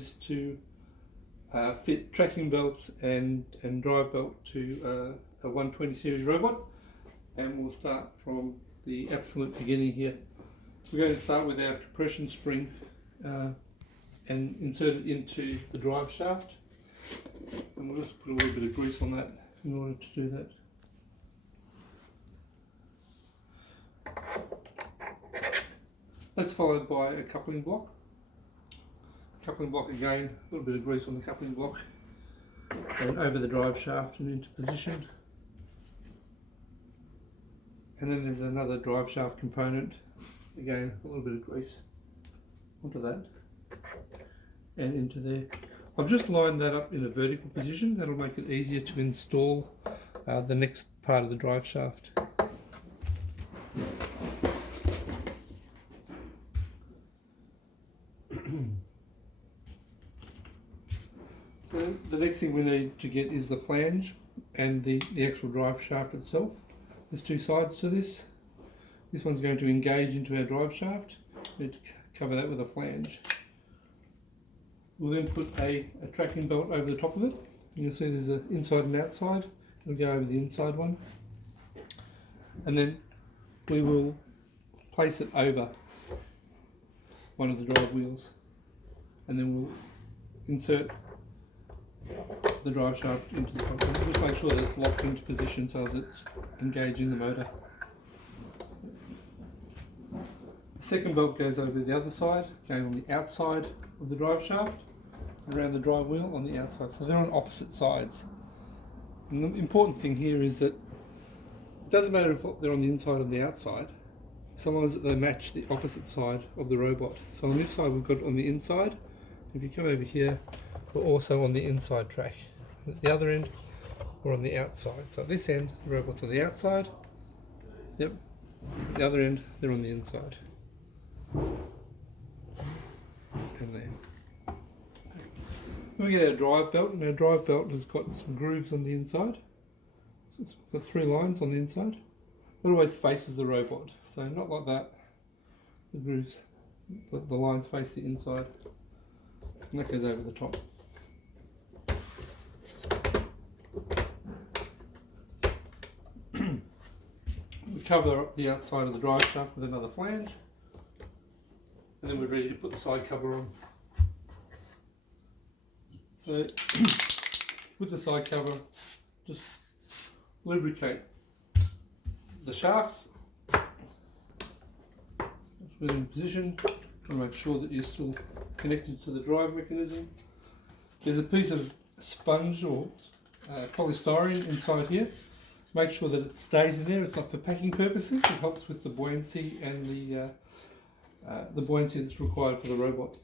is to fit tracking belts and drive belt to a 120 series robot, and we'll start from the absolute beginning here. We're going to start with our compression spring and insert it into the drive shaft, and we'll just put a little bit of grease on that in order to do that. That's followed by a coupling block. Coupling block again, a little bit of grease on the coupling block and over the drive shaft and into position. And then there's another drive shaft component, again a little bit of grease onto that and into there. I've just lined that up in a vertical position. That'll make it easier to install the next part of the drive shaft. So the next thing we need to get is the flange and the actual drive shaft itself. There's two sides to this. This one's going to engage into our drive shaft. We need to cover that with a flange. We'll then put a tracking belt over the top of it. You'll see there's an inside and outside. We'll go over the inside one. And then we will place it over one of the drive wheels. And then we'll insert the drive shaft into the front. Just make sure that it's locked into position so that it's engaging the motor. The second belt goes over the other side, going on the outside of the drive shaft, around the drive wheel on the outside. So they're on opposite sides. And the important thing here is that it doesn't matter if they're on the inside or the outside, so long as they match the opposite side of the robot. So on this side we've got it on the inside. If you come over here, we're also on the inside track. At the other end, we're on the outside. So at this end, the robot's on the outside. Yep. At the other end, they're on the inside. And there. Then we get our drive belt, and our drive belt has got some grooves on the inside. So it's got 3 lines on the inside. It always faces the robot, so not like that. The grooves, the lines face the inside, and that goes over the top. We cover up the outside of the drive shaft with another flange, and then we're ready to put the side cover on. So with the side cover, just lubricate the shafts within position, trying to make sure that you're still connected to the drive mechanism. There's a piece of sponge or polystyrene inside here. Make sure that it stays in there. It's not for packing purposes. It helps with the buoyancy and the buoyancy that's required for the robot.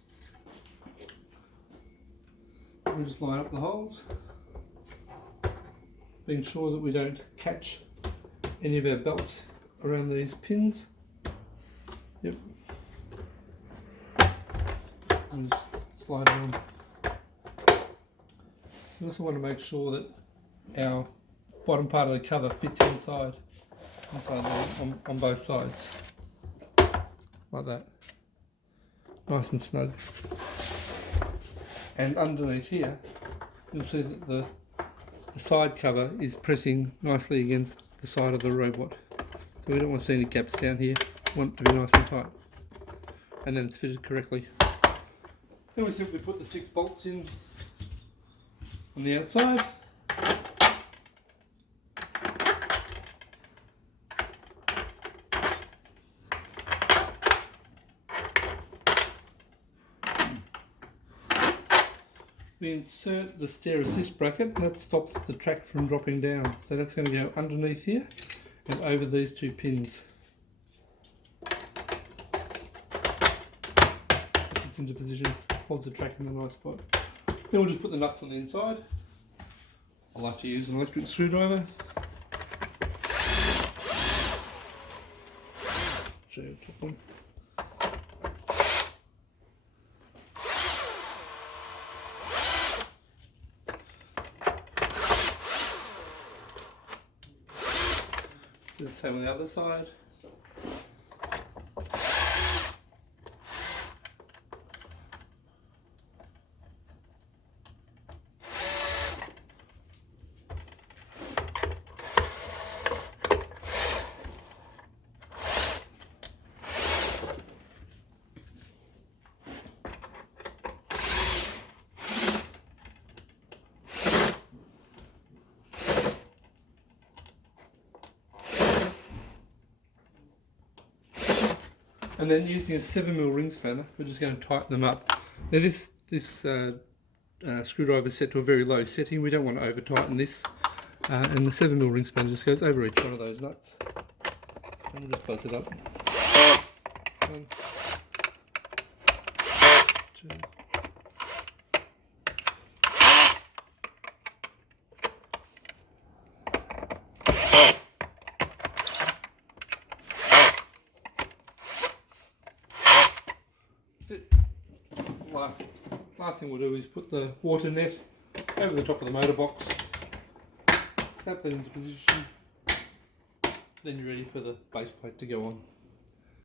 We'll just line up the holes, being sure that we don't catch any of our belts around these pins. Yep. And just slide it on. We also want to make sure that our bottom part of the cover fits inside there on both sides, like that, nice and snug. And underneath here, you'll see that the side cover is pressing nicely against the side of the robot. So we don't want to see any gaps down here. We want it to be nice and tight. And then it's fitted correctly. Then we simply put the 6 bolts in on the outside. We insert the stair assist bracket, and that stops the track from dropping down. So that's going to go underneath here and over these 2 pins. It's into position, holds the track in the nice spot. Then we'll just put the nuts on the inside. I like to use an electric screwdriver. Show you the top one. Do the same on the other side. And then using a 7mm ring spanner, we're just going to tighten them up. Now this screwdriver is set to a very low setting. We don't want to over tighten this. And the 7mm ring spanner just goes over each one of those nuts. And we'll just buzz it up. 1, 2. That's it. Last thing we'll do is put the water net over the top of the motor box. Snap that into position. Then you're ready for the base plate to go on.